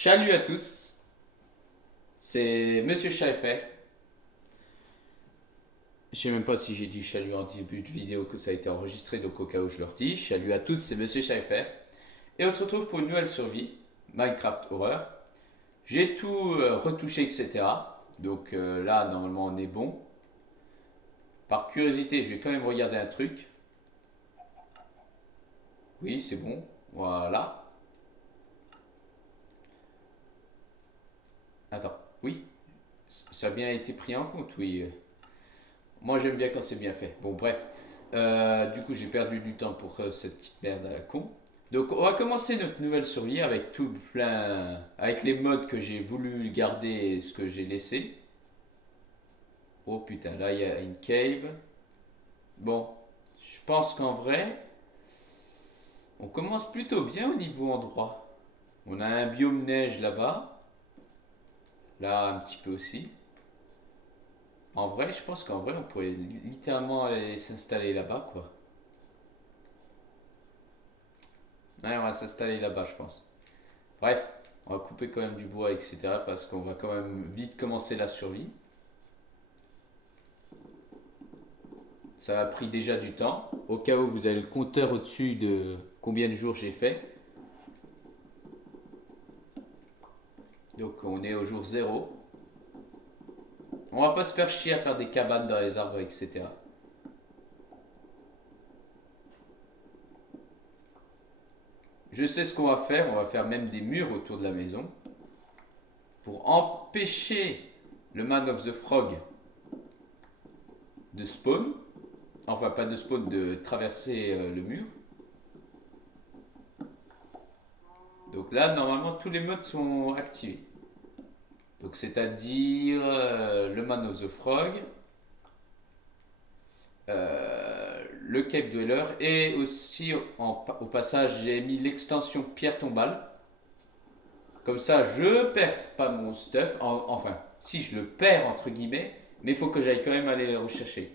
Salut à tous, c'est Monsieur Chat FR. Je sais même pas si j'ai dit salut en début de vidéo que ça a été enregistré, donc au cas où je leur dis. Salut à tous, c'est Monsieur Chat FR. Et on se retrouve pour une nouvelle survie, Minecraft Horror. J'ai tout retouché, etc. Donc là, normalement, on est bon. Par curiosité, je vais quand même regarder un truc. Oui, c'est bon. Voilà. Attends, oui, ça a bien été pris en compte, oui. Moi, j'aime bien quand c'est bien fait. Bon, bref. Du coup, j'ai perdu du temps pour cette petite merde à la con. Donc, on va commencer notre nouvelle survie avec tout plein. Avec les modes que j'ai voulu garder et ce que j'ai laissé. Oh putain, là, il y a une cave. Bon, je pense qu'en vrai, on commence plutôt bien au niveau endroit. On a un biome neige là-bas. Là, un petit peu aussi. En vrai, je pense qu'en vrai, on pourrait littéralement aller s'installer là-bas, quoi. Ouais, on va s'installer là-bas, je pense. Bref, on va couper quand même du bois, etc. Parce qu'on va quand même vite commencer la survie. Ça a pris déjà du temps. Au cas où vous avez le compteur au-dessus de combien de jours j'ai fait. Donc on est au jour zéro. On va pas se faire chier à faire des cabanes dans les arbres, etc. Je sais ce qu'on va faire. On va faire même des murs autour de la maison. Pour empêcher le Man of the Frog de spawn. Enfin, pas de spawn, de traverser le mur. Donc là, normalement, tous les modes sont activés. Donc c'est-à-dire le Man of the Frog, le Cave Dweller et aussi au passage j'ai mis l'extension pierre tombale. Comme ça je perds pas mon stuff, enfin si je le perds entre guillemets, mais il faut que j'aille quand même aller le rechercher.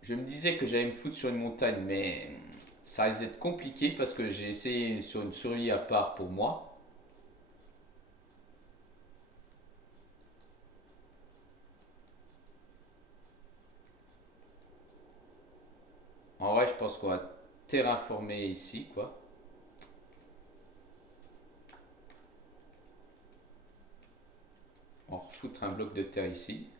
Je me disais que j'allais me foutre sur une montagne, mais ça risque d'être compliqué parce que j'ai essayé sur une survie à part pour moi. En vrai je pense qu'on va terraformer ici quoi. On va refoutre un bloc de terre ici.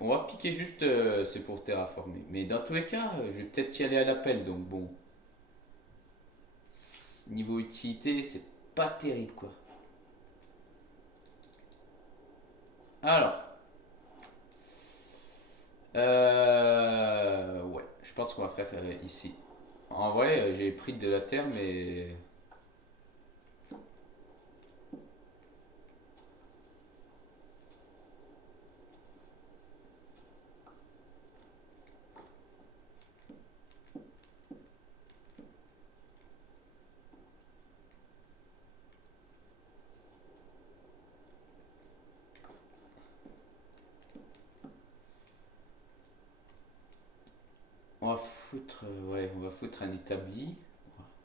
On va piquer juste, c'est pour terraformer. Mais dans tous les cas, je vais peut-être y aller à l'appel, donc bon. Niveau utilité, c'est pas terrible quoi. Alors, ouais, je pense qu'on va faire ici. En vrai, j'ai pris de la terre, mais on va foutre, ouais, on va foutre un établi.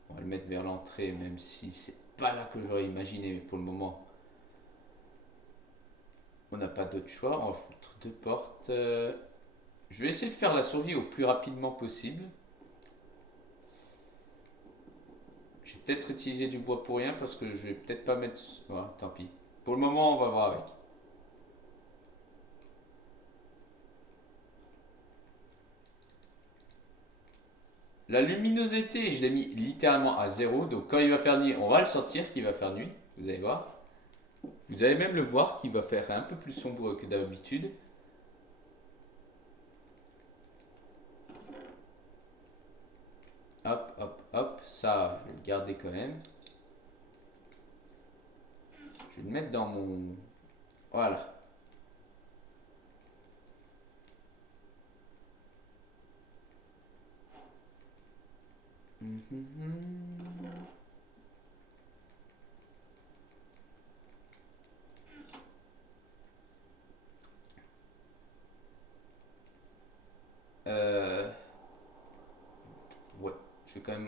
On va le mettre vers l'entrée, même si c'est pas là que j'aurais imaginé, mais pour le moment, on n'a pas d'autre choix. On va foutre deux portes. Je vais essayer de faire la survie au plus rapidement possible. J'ai peut-être utilisé du bois pour rien parce que je vais peut-être pas mettre. Ouais, tant pis. Pour le moment, on va voir avec. La luminosité, je l'ai mis littéralement à zéro. Donc quand il va faire nuit, on va le sortir qu'il va faire nuit. Vous allez voir. Vous allez même le voir qu'il va faire un peu plus sombre que d'habitude. Hop, hop, hop. Ça, je vais le garder quand même. Je vais le mettre dans mon. Voilà.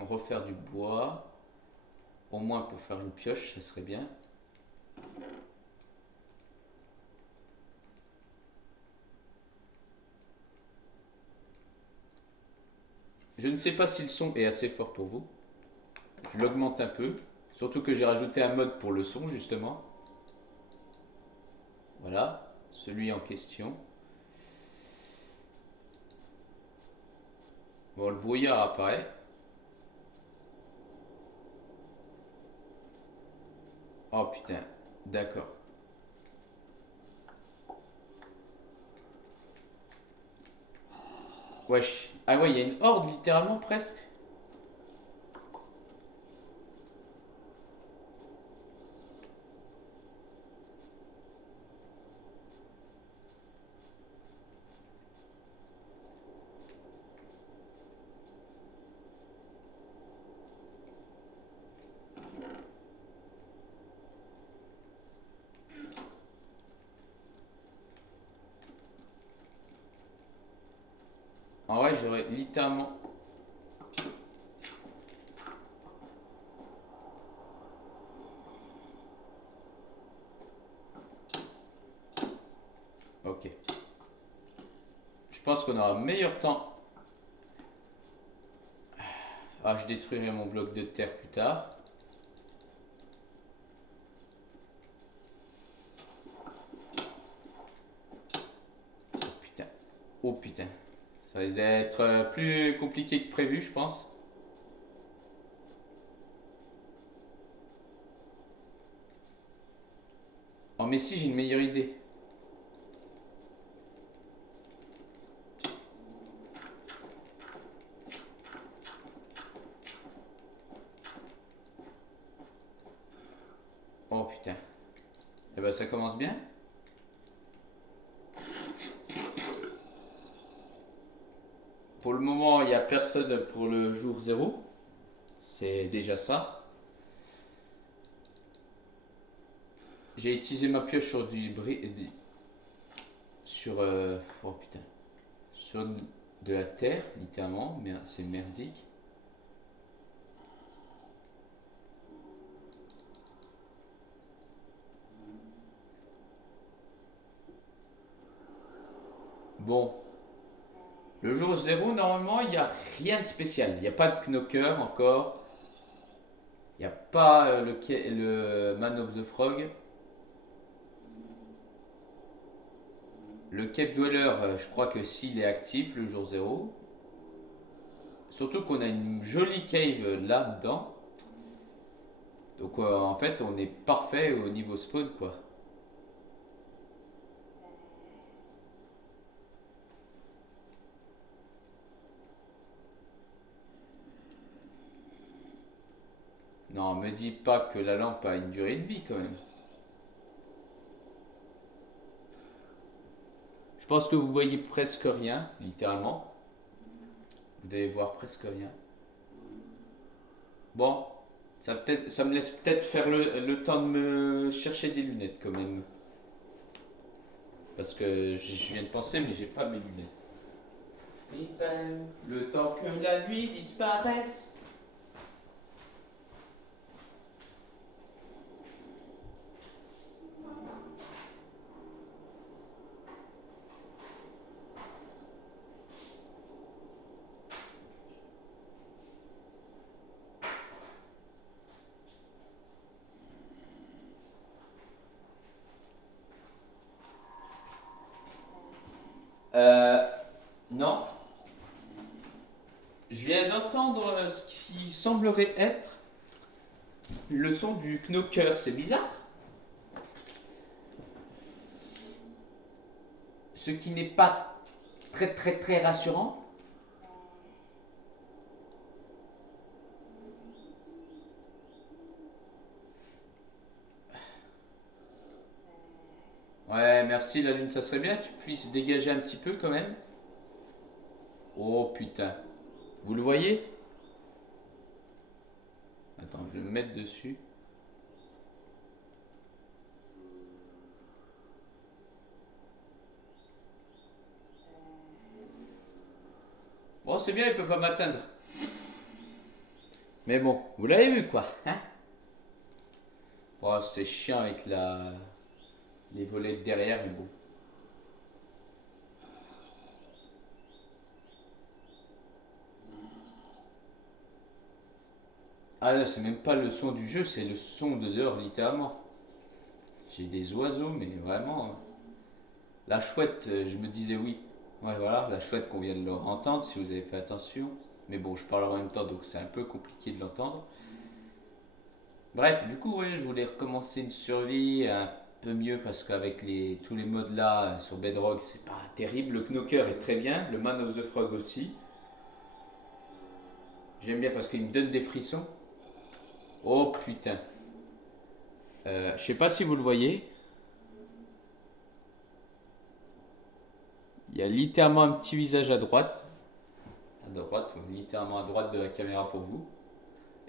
refaire du bois. Au moins pour faire une pioche, ça serait bien. Je ne sais pas si le son est assez fort pour vous. Je l'augmente un peu. Surtout que j'ai rajouté un mode pour le son, justement. Voilà, celui en question. Bon, le brouillard apparaît. Oh putain, d'accord. Wesh. Ah ouais, il y a une horde littéralement presque. En vrai, j'aurais littéralement... Ok. Je pense qu'on aura meilleur temps. Ah, je détruirai mon bloc de terre plus tard. Oh putain. Oh putain. Ça risque d'être plus compliqué que prévu, je pense. Oh mais si, j'ai une meilleure idée. Oh putain. Eh ben ça commence bien. Pour le moment, il n'y a personne pour le jour 0. C'est déjà ça. J'ai utilisé ma pioche sur sur... oh putain. Sur de la terre, littéralement. C'est merdique. Bon. Le jour 0, normalement, il n'y a rien de spécial. Il n'y a pas de knocker encore. Il n'y a pas le Man of the Frog. Le Cave Dweller, je crois que s'il est actif le jour 0. Surtout qu'on a une jolie cave là-dedans. Donc en fait, on est parfait au niveau spawn, quoi. Non, me dis pas que la lampe a une durée de vie quand même. Je pense que vous voyez presque rien, littéralement. Vous devez voir presque rien. Bon, ça me laisse peut-être faire le temps de me chercher des lunettes quand même. Parce que je viens de penser, mais j'ai pas mes lunettes. Le temps que la nuit disparaisse. Euh, non. Je viens d'entendre ce qui semblerait être le son du knocker. C'est bizarre. Ce qui n'est pas très très très rassurant. Ouais, merci la lune, ça serait bien que tu puisses dégager un petit peu quand même. Oh putain. Vous le voyez? Attends, je vais me mettre dessus. Bon, c'est bien, il peut pas m'atteindre. Mais bon, vous l'avez vu quoi, hein? Oh, c'est chiant avec les volets de derrière, mais bon. Ah non, c'est même pas le son du jeu, c'est le son de dehors, littéralement. J'ai des oiseaux, mais vraiment, hein. La chouette, je me disais oui. Ouais, voilà, la chouette qu'on vient de leur entendre, si vous avez fait attention. Mais bon, je parle en même temps, donc c'est un peu compliqué de l'entendre. Bref, du coup, ouais, je voulais recommencer une survie un peu mieux parce qu'avec tous les modes là sur Bedrock, c'est pas terrible. Le Knocker est très bien, le Man of the Frog aussi. J'aime bien parce qu'il me donne des frissons. Oh putain. Je sais pas si vous le voyez. Il y a littéralement un petit visage à droite. À droite, littéralement à droite de la caméra pour vous.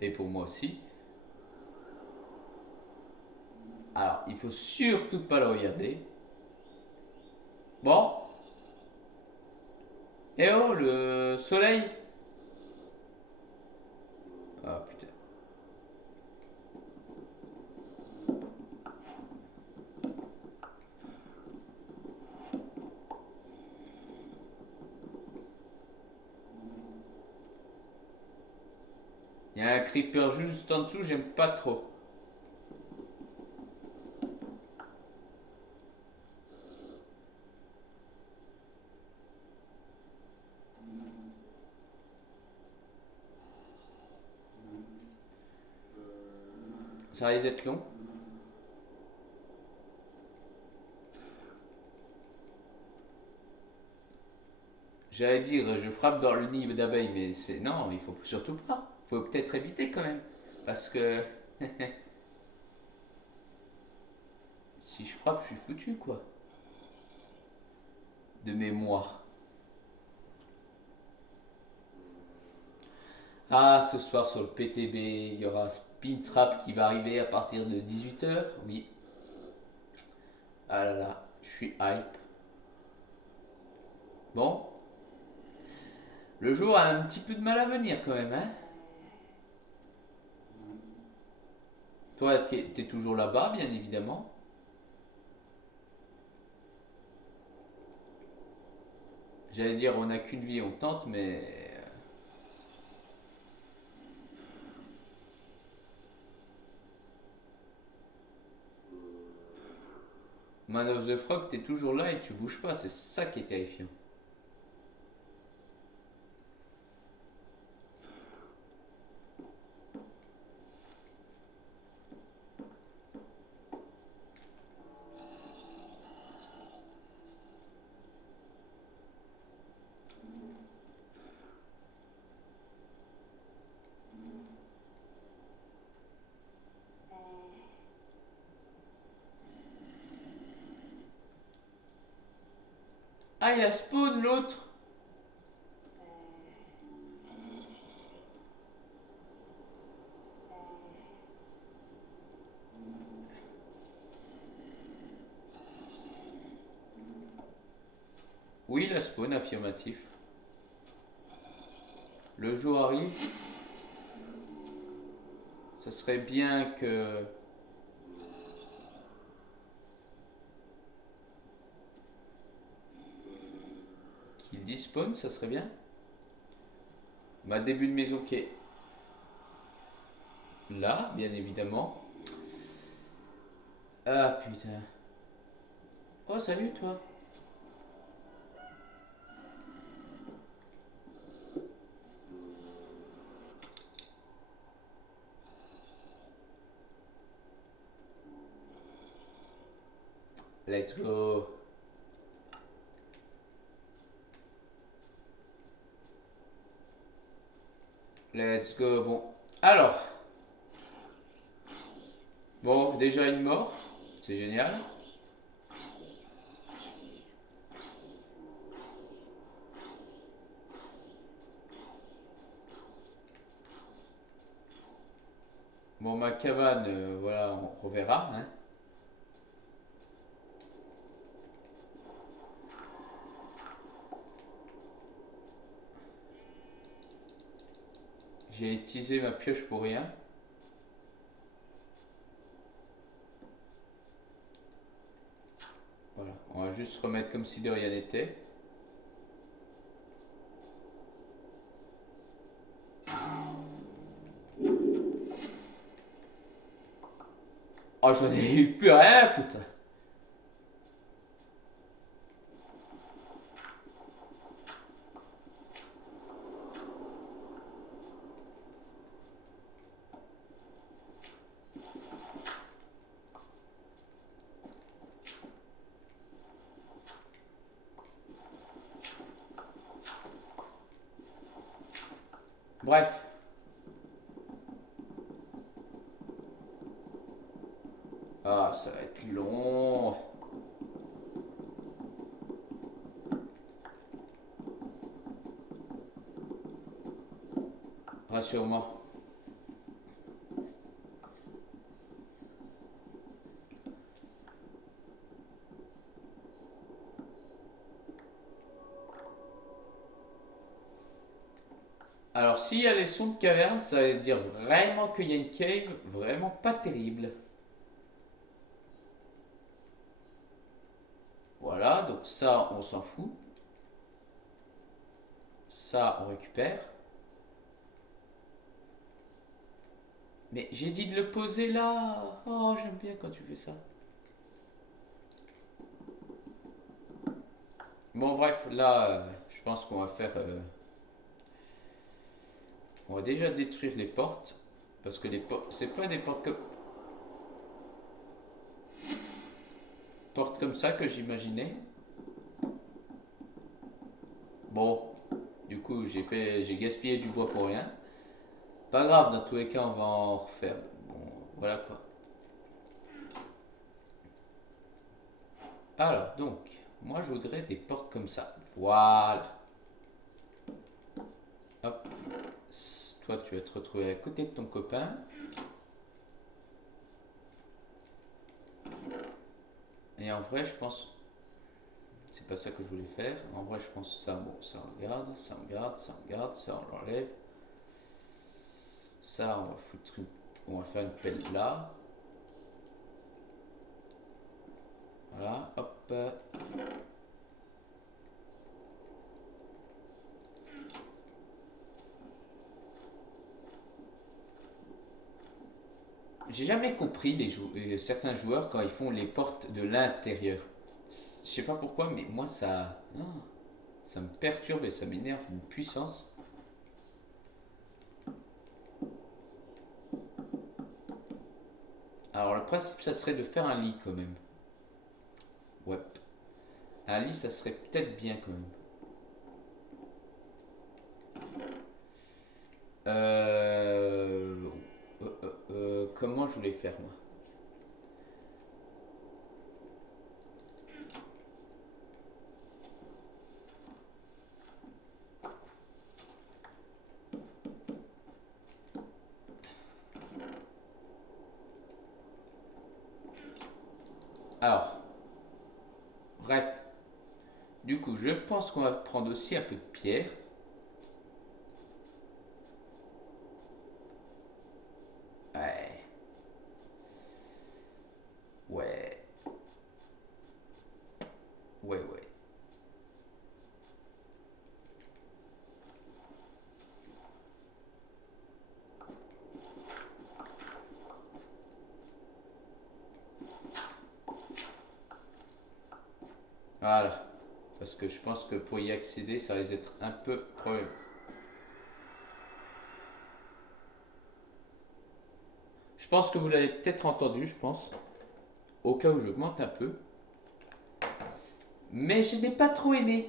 Et pour moi aussi. Alors, il faut surtout pas le regarder. Bon. Eh oh, le soleil. Ah putain. Il y a un creeper juste en dessous, j'aime pas trop. Ça risque d'être long. J'allais dire, je frappe dans le nid d'abeilles, mais c'est. Non, il faut surtout pas. Faut peut-être éviter quand même. Parce que si je frappe, je suis foutu quoi. De mémoire. Ah, ce soir sur le PTB, il y aura Spin Trap qui va arriver à partir de 18 h. Oui. Ah là là, je suis hype. Bon, le jour a un petit peu de mal à venir quand même, hein. Toi, t'es toujours là-bas, bien évidemment. J'allais dire, on n'a qu'une vie, on tente, mais. Man of the Frog, t'es toujours là et tu bouges pas, c'est ça qui est terrifiant. Ah, il a spawn l'autre. Oui, il a spawn, affirmatif. Le jour arrive. Ça serait bien que. Qu'il despawn, ça serait bien. Ma début de maison qui est là, bien évidemment. Ah putain. Oh, salut toi. Let's go. Let's go. Bon. Alors. Bon, déjà une mort. C'est génial. Bon, ma cabane, voilà, on reverra, hein. J'ai utilisé ma pioche pour rien. Voilà, on va juste se remettre comme si de rien n'était. Oh, j'en ai eu plus rien à foutre. Bref. Ah, ça va être long. Rassure-moi. Alors, s'il y a les sons de caverne, ça veut dire vraiment qu'il y a une cave vraiment pas terrible. Voilà, donc ça, on s'en fout. Ça, on récupère. Mais j'ai dit de le poser là. Oh, j'aime bien quand tu fais ça. Bon, bref, là, je pense qu'on va faire... on va déjà détruire les portes. Parce que les portes... C'est pas des portes comme ça que j'imaginais. Bon, du coup, j'ai gaspillé du bois pour rien. Pas grave, dans tous les cas, on va en refaire. Bon, voilà quoi. Alors, donc, moi je voudrais des portes comme ça. Voilà. Hop. Toi, tu vas te retrouver à côté de ton copain. Et en vrai, je pense. C'est pas ça que je voulais faire. En vrai, je pense ça, bon, ça on garde, ça on garde, ça on garde, ça on l'enlève. Ça, on va foutre on va faire une pelle là. Voilà, hop. J'ai jamais compris certains joueurs quand ils font les portes de l'intérieur. Je sais pas pourquoi, mais moi ça, ça me perturbe et ça m'énerve d'une puissance. Alors le principe, ça serait de faire un lit quand même. Ouais. Un lit, ça serait peut-être bien quand même. Euh, comment je voulais faire moi? Alors, bref. Du coup, je pense qu'on va prendre aussi un peu de pierre. Ouais. Ouais. Ouais, ouais. Voilà. Parce que je pense que pour y accéder, ça risque d'être un peu problème. Je pense que vous l'avez peut-être entendu, je pense. Au cas où j'augmente un peu. Mais je n'ai pas trop aimé.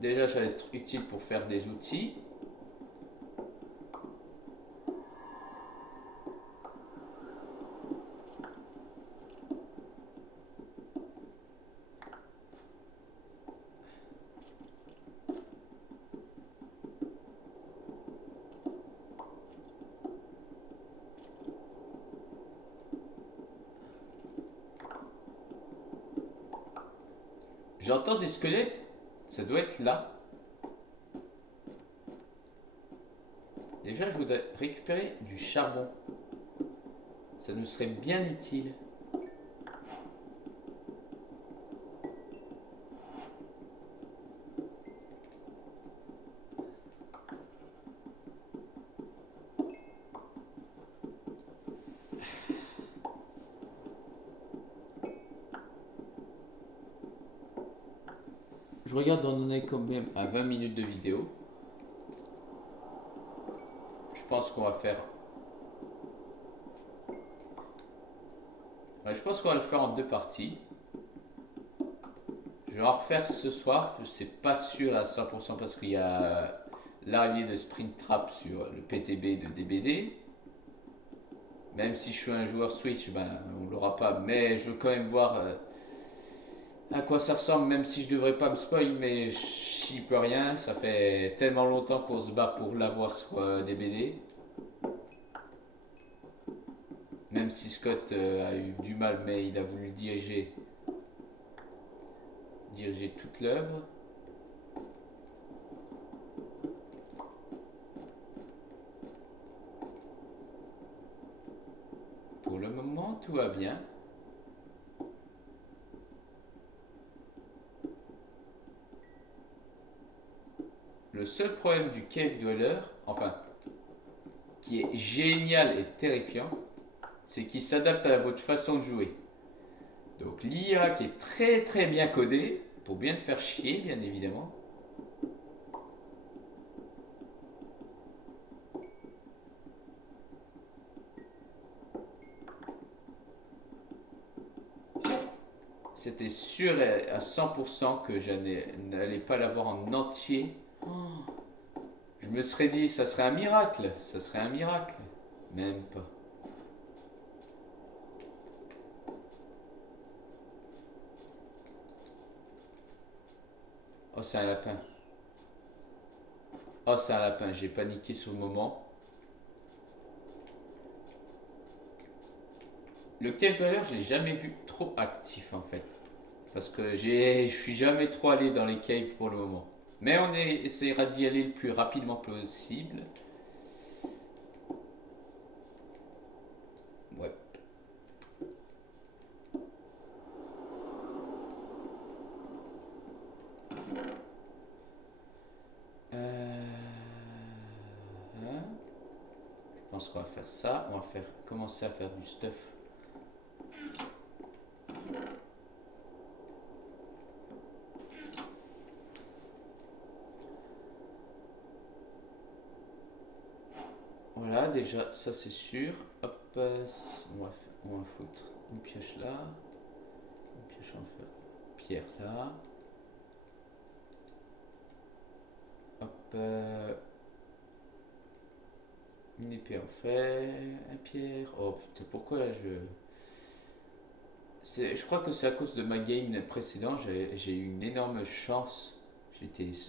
Déjà, ça va être utile pour faire des outils. J'entends des squelettes. Ça doit être là. Déjà, je voudrais récupérer du charbon. Ça nous serait bien utile. Je regarde, on en est quand même à 20 minutes de vidéo. Je pense qu'on va faire... Ouais, je pense qu'on va le faire en 2 parties. Je vais en refaire ce soir. C'est pas sûr à 100% parce qu'il y a l'arrivée de Springtrap sur le PTB de DBD. Même si je suis un joueur Switch, ben, on l'aura pas. Mais je veux quand même voir à quoi ça ressemble, même si je devrais pas me spoil, mais j'y peux rien. Ça fait tellement longtemps qu'on se bat pour l'avoir sur DBD. Même si Scott a eu du mal, mais il a voulu diriger toute l'œuvre. Pour le moment, tout va bien. Le seul problème du Cave Dweller, enfin, qui est génial et terrifiant, c'est qu'il s'adapte à votre façon de jouer. Donc l'IA qui est très très bien codée, pour bien te faire chier, bien évidemment. C'était sûr à 100% que je n'allais pas l'avoir en entier. Je me serais dit, ça serait un miracle. Ça serait un miracle. Même pas. Oh, c'est un lapin. Oh, c'est un lapin. J'ai paniqué sur le moment. Le cave dweller, je l'ai jamais vu trop actif en fait. Parce que je suis jamais trop allé dans les caves pour le moment. Mais on essaiera d'y aller le plus rapidement possible. Ouais. Hein, je pense qu'on va faire ça. On va commencer à faire du stuff. Voilà, déjà, ça c'est sûr. Hop, on va foutre une pioche là. Une pioche, on va faire pierre là. Hop, une épée en fait. Un pierre. Oh putain, pourquoi là je crois que c'est à cause de ma game précédente, j'ai eu une énorme chance.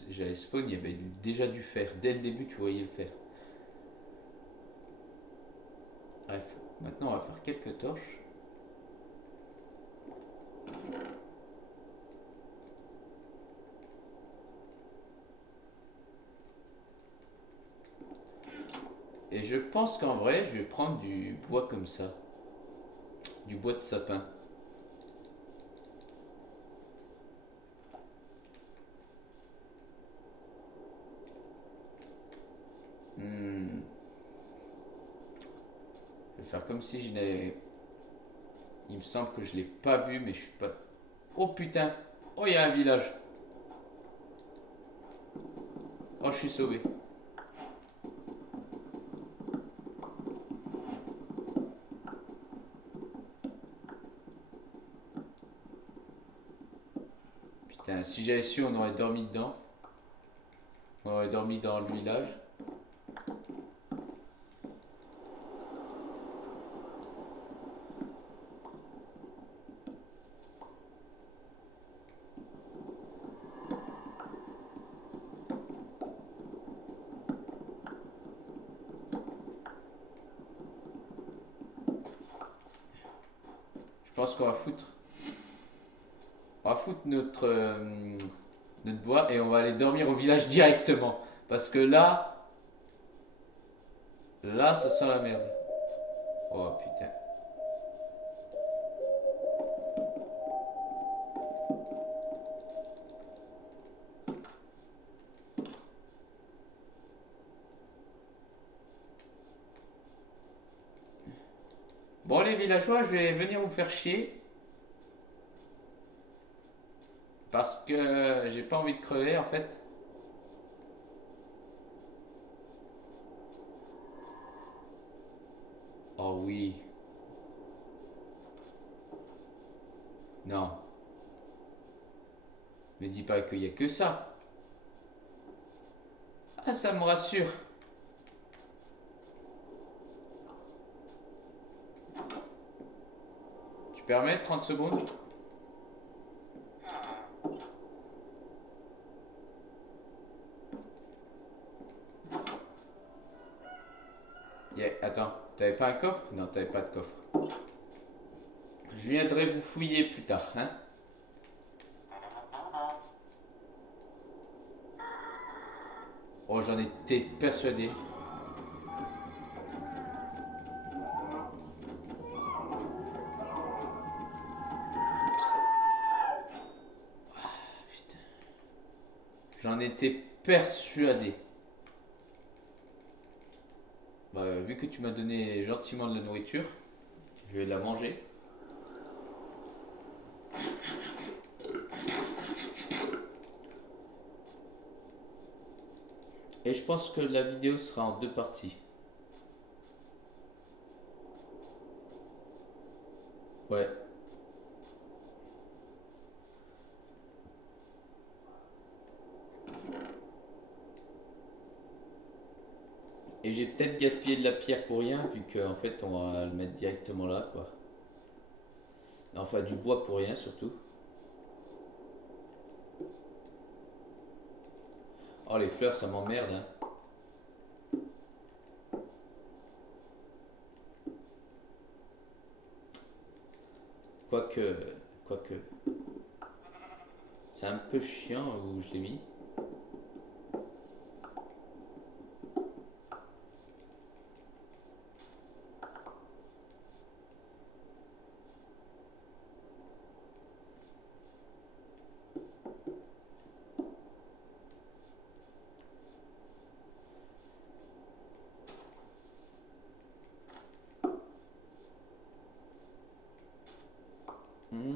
J'avais spawn, il y avait déjà du fer. Dès le début, tu voyais le fer. Bref, maintenant on va faire quelques torches. Et je pense qu'en vrai, je vais prendre du bois comme ça. Du bois de sapin. Hmm. Je vais faire comme si je n'avais... Il me semble que je l'ai pas vu, mais je suis pas... Oh putain. Oh, il y a un village. Oh, je suis sauvé. Putain, si j'avais su, on aurait dormi dedans. On aurait dormi dans le village. Je pense qu'on va foutre... On va foutre notre bois et on va aller dormir au village directement. Parce que là, ça sent la merde. Oh putain. Bon les villageois, je vais venir vous faire chier. Parce que j'ai pas envie de crever en fait. Oh oui. Non. Me dis pas qu'il y a que ça. Ah, ça me rassure. Tu permets 30 secondes? Yeah, attends, t'avais pas un coffre? Non, t'avais pas de coffre. Je viendrai vous fouiller plus tard, hein? Oh, j'en étais persuadé. Putain. J'en étais persuadé. Bah, vu que tu m'as donné gentiment de la nourriture, je vais la manger. Et je pense que la vidéo sera en deux parties. Ouais. Et j'ai peut-être gaspillé de la pierre pour rien, vu qu'en fait on va le mettre directement là, quoi. Enfin, du bois pour rien surtout. Oh, les fleurs, ça m'emmerde, hein. Quoique, quoique. C'est un peu chiant où je l'ai mis. Hmm.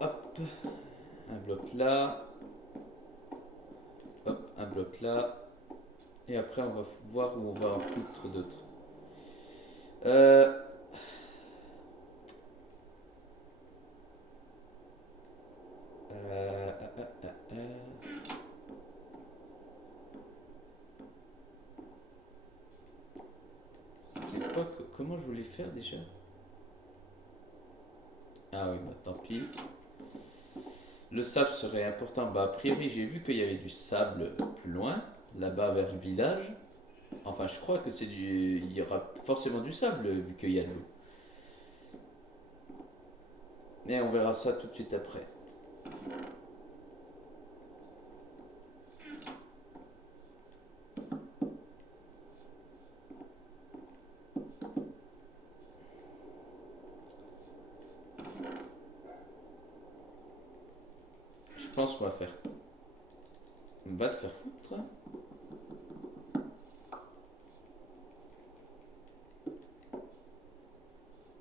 Hop, un bloc là. Hop, un bloc là. Et après, on va voir où on va en foutre d'autres. Euh, euh, euh, euh, euh. C'est quoi comment je voulais faire déjà? Ah oui, bah tant pis. Le sable serait important. Bah, a priori, j'ai vu qu'il y avait du sable plus loin, là-bas vers le village. Enfin, je crois que c'est du. Il y aura forcément du sable vu qu'il y a de l'eau. Mais on verra ça tout de suite après. Je pense qu'on va faire. Va te faire foutre.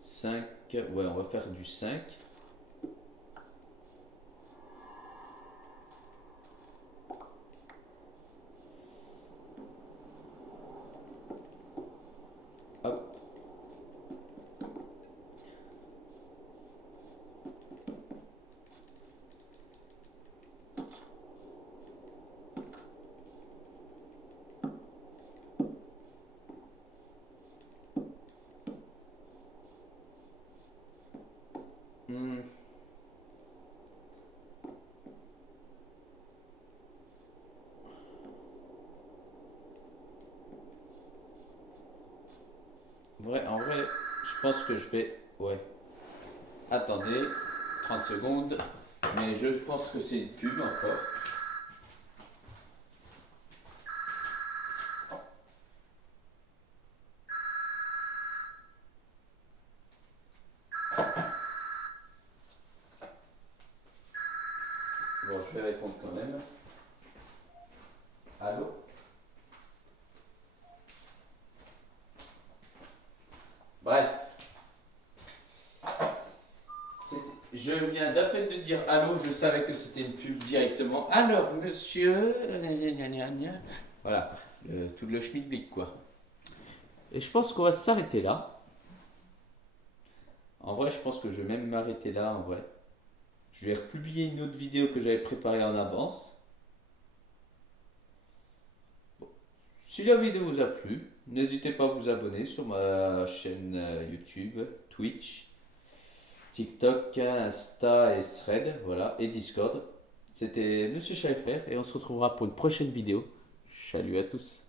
5. Ouais, on va faire du 5. Hop. En vrai, je pense que je vais. Ouais. Attendez, 30 secondes. Mais je pense que c'est une pub encore. Bon, je vais répondre quand même. Allô? Bref. Je viens d'à peine de dire allô, je savais que c'était une pub directement. Alors, monsieur. Gna, gna, gna. Voilà, tout le schmilblick quoi. Et je pense qu'on va s'arrêter là. En vrai, je pense que je vais même m'arrêter là en vrai. Je vais republier une autre vidéo que j'avais préparée en avance. Si la vidéo vous a plu, n'hésitez pas à vous abonner sur ma chaîne YouTube, Twitch, TikTok, Insta et Thread, voilà, et Discord. C'était Monsieur Schleifer et on se retrouvera pour une prochaine vidéo. Salut à tous.